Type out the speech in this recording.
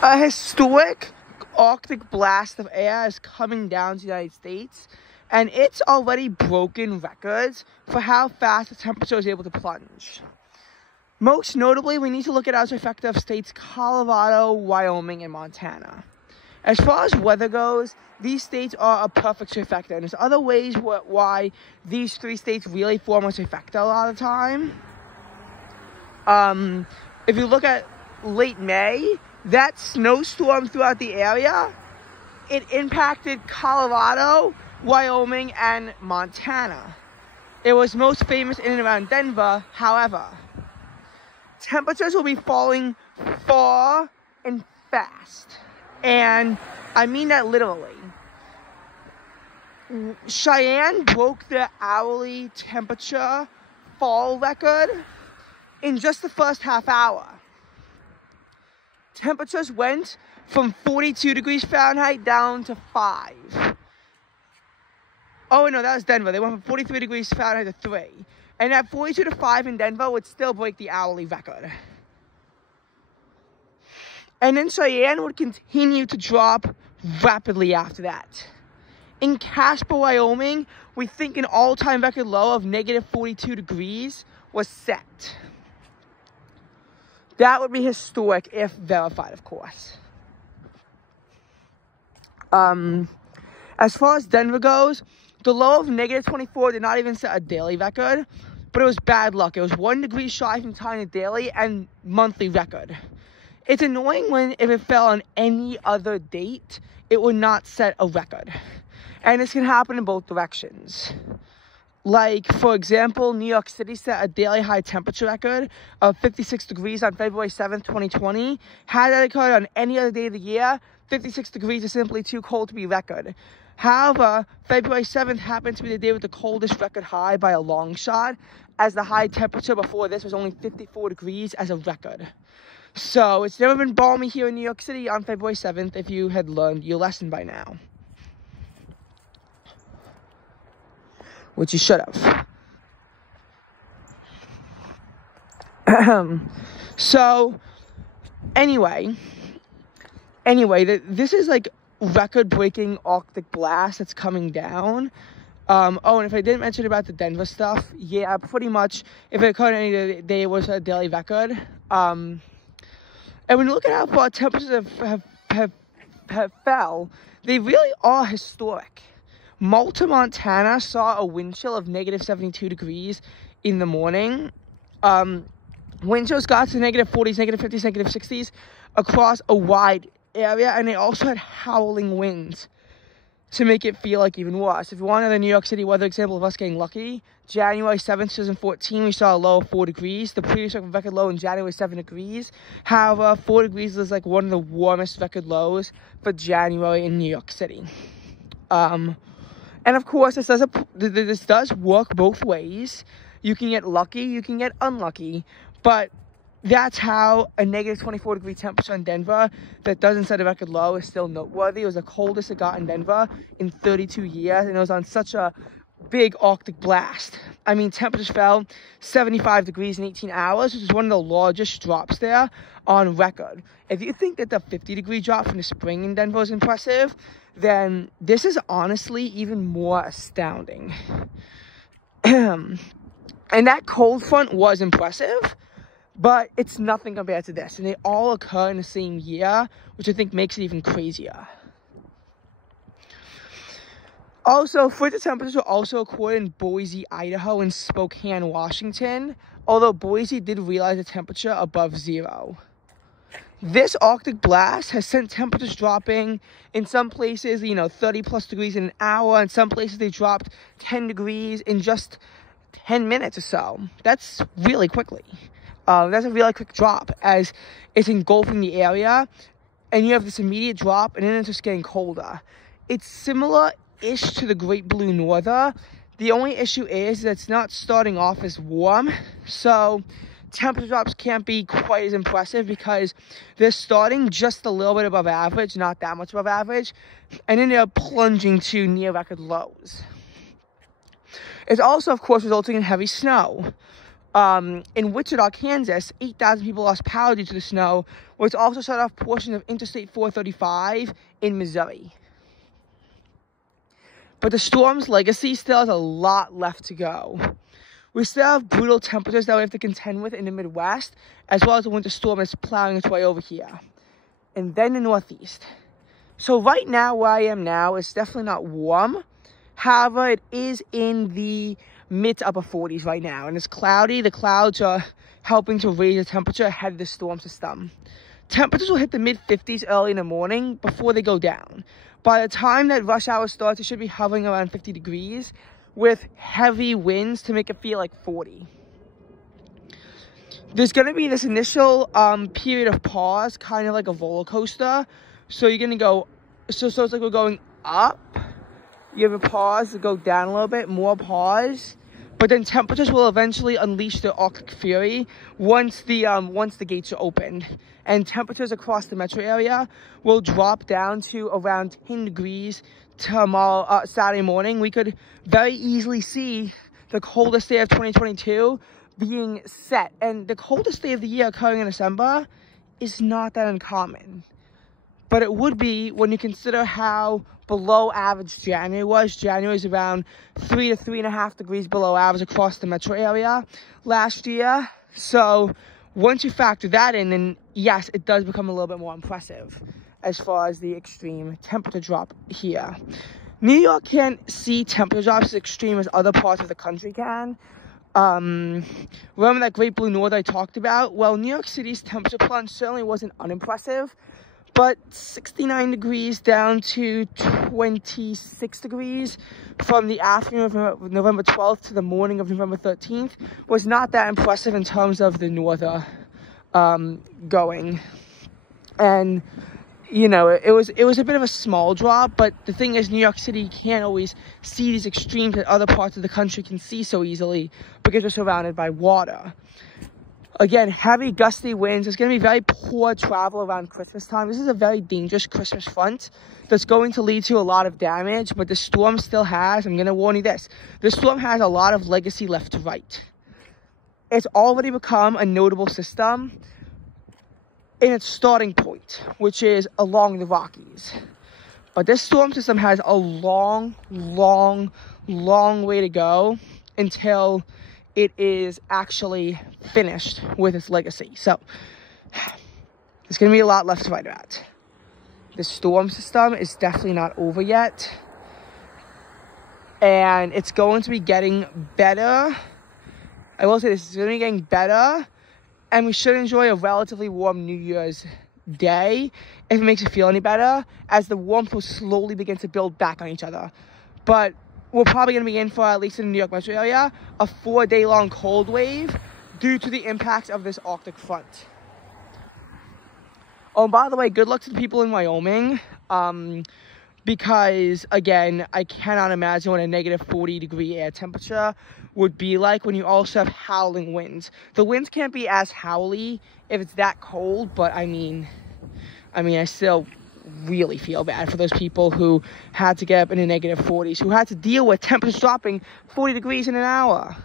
A historic Arctic blast of air is coming down to the United States, and it's already broken records for how fast the temperature is able to plunge. Most notably, we need to look at our trifecta states Colorado, Wyoming, and Montana. As far as weather goes, these states are a perfect trifecta, and there's other ways why these three states really form a trifecta a lot of the time. If you look at late May, that snowstorm throughout the area, it impacted Colorado, Wyoming, and Montana. It was most famous in and around Denver. However, temperatures will be falling far and fast. And I mean that literally. Cheyenne broke the hourly temperature fall record in just the first half hour. Temperatures went from 42 degrees Fahrenheit down to 5. Oh, no, that was Denver. They went from 43 degrees Fahrenheit to 3. And that 42 to 5 in Denver would still break the hourly record. And then Cheyenne would continue to drop rapidly after that. In Casper, Wyoming, we think an all-time record low of negative 42 degrees was set. That would be historic if verified, of course. As far as Denver goes, the low of negative 24 did not even set a daily record, but it was bad luck. It was 1 degree shy from tying a daily and monthly record. It's annoying if it fell on any other date, it would not set a record. And this can happen in both directions. Like, for example, New York City set a daily high temperature record of 56 degrees on February 7th, 2020. Had that occurred on any other day of the year, 56 degrees is simply too cold to be record. However, February 7th happened to be the day with the coldest record high by a long shot, as the high temperature before this was only 54 degrees as a record. So, it's never been balmy here in New York City on February 7th if you had learned your lesson by now. Which you should have. So, anyway, this is like record-breaking Arctic blast that's coming down. And if I didn't mention about the Denver stuff, yeah, pretty much, if it occurred any day, it was a daily record. And when you look at how far temperatures have fell, they really are historic. Malta, Montana saw a wind chill of negative 72 degrees in the morning. Wind chills got to negative 40s, negative 50s, negative 60s across a wide area, and they also had howling winds to make it feel like even worse. If you want another New York City weather example of us getting lucky, January 7th, 2014, we saw a low of 4 degrees. The previous record low in January was 7 degrees. However, 4 degrees is like one of the warmest record lows for January in New York City. And of course, this does work both ways. You can get lucky, you can get unlucky, but that's how a negative 24 degree temperature in Denver that doesn't set a record low is still noteworthy. It was the coldest it got in Denver in 32 years, and it was on such a big Arctic blast. I mean, temperatures fell 75 degrees in 18 hours, which is one of the largest drops there on record. If you think that the 50 degree drop from the spring in Denver is impressive, then this is honestly even more astounding. And that cold front was impressive, but it's nothing compared to this. And they all occur in the same year, which I think makes it even crazier. Also, frigid temperatures were also recorded in Boise, Idaho, and Spokane, Washington, although Boise did realize a temperature above 0. This Arctic blast has sent temperatures dropping in some places, 30 plus degrees in an hour. In some places, they dropped 10 degrees in just 10 minutes or so. That's really quickly. That's a really quick drop as it's engulfing the area, and you have this immediate drop, and then it's just getting colder. It's similar-ish to the Great Blue Norther. The only issue is that it's not starting off as warm, so temperature drops can't be quite as impressive because they're starting just a little bit above average, not that much above average, and then they're plunging to near record lows. It's also, of course, resulting in heavy snow. In Wichita, Kansas, 8,000 people lost power due to the snow, which also shut off portions of Interstate 435 in Missouri. But the storm's legacy still has a lot left to go. We still have brutal temperatures that we have to contend with in the Midwest, as well as a winter storm that's plowing its way over here. And then the Northeast. So right now, where I am now, it's definitely not warm. However, it is in the mid to upper 40s right now, and it's cloudy. The clouds are helping to raise the temperature ahead of the storm system. Temperatures will hit the mid-50s early in the morning before they go down. By the time that rush hour starts, it should be hovering around 50 degrees with heavy winds to make it feel like 40. There's going to be this initial period of pause, kind of like a roller coaster. So you're going to go, so it's like we're going up. You have a pause to go down a little bit, more pause. But then temperatures will eventually unleash their Arctic fury once the gates are opened. And temperatures across the metro area will drop down to around 10 degrees tomorrow, Saturday morning. We could very easily see the coldest day of 2022 being set. And the coldest day of the year occurring in December is not that uncommon. But it would be when you consider how below average January was. January is around 3 to 3.5 degrees below average across the metro area last year. So once you factor that in, then yes, it does become a little bit more impressive as far as the extreme temperature drop here. New York can't see temperature drops as extreme as other parts of the country can. Remember that Great Blue North I talked about? Well, New York City's temperature plunge certainly wasn't unimpressive. But 69 degrees down to 26 degrees from the afternoon of November 12th to the morning of November 13th was not that impressive in terms of the norther going. And, you know, it was a bit of a small drop, but the thing is, New York City can't always see these extremes that other parts of the country can see so easily because we're surrounded by water. Again, heavy gusty winds. It's going to be very poor travel around Christmas time. This is a very dangerous Christmas front that's going to lead to a lot of damage, but the storm still has, I'm going to warn you this, the storm has a lot of legacy left to write. It's already become a notable system in its starting point, which is along the Rockies. But this storm system has a long, long, long way to go until it is actually finished with its legacy. So there's going to be a lot left to write about. The storm system is definitely not over yet. And it's going to be getting better. I will say this, it's going to be getting better. And we should enjoy a relatively warm New Year's Day, if it makes you feel any better, as the warmth will slowly begin to build back on each other. But we're probably going to be in for, at least in the New York metro area, a 4-day-long cold wave due to the impacts of this Arctic front. Oh, and by the way, good luck to the people in Wyoming, because, again, I cannot imagine what a negative 40-degree air temperature would be like when you also have howling winds. The winds can't be as howly if it's that cold, but I mean, I still really feel bad for those people who had to get up in the negative 40s, who had to deal with temperatures dropping 40 degrees in an hour.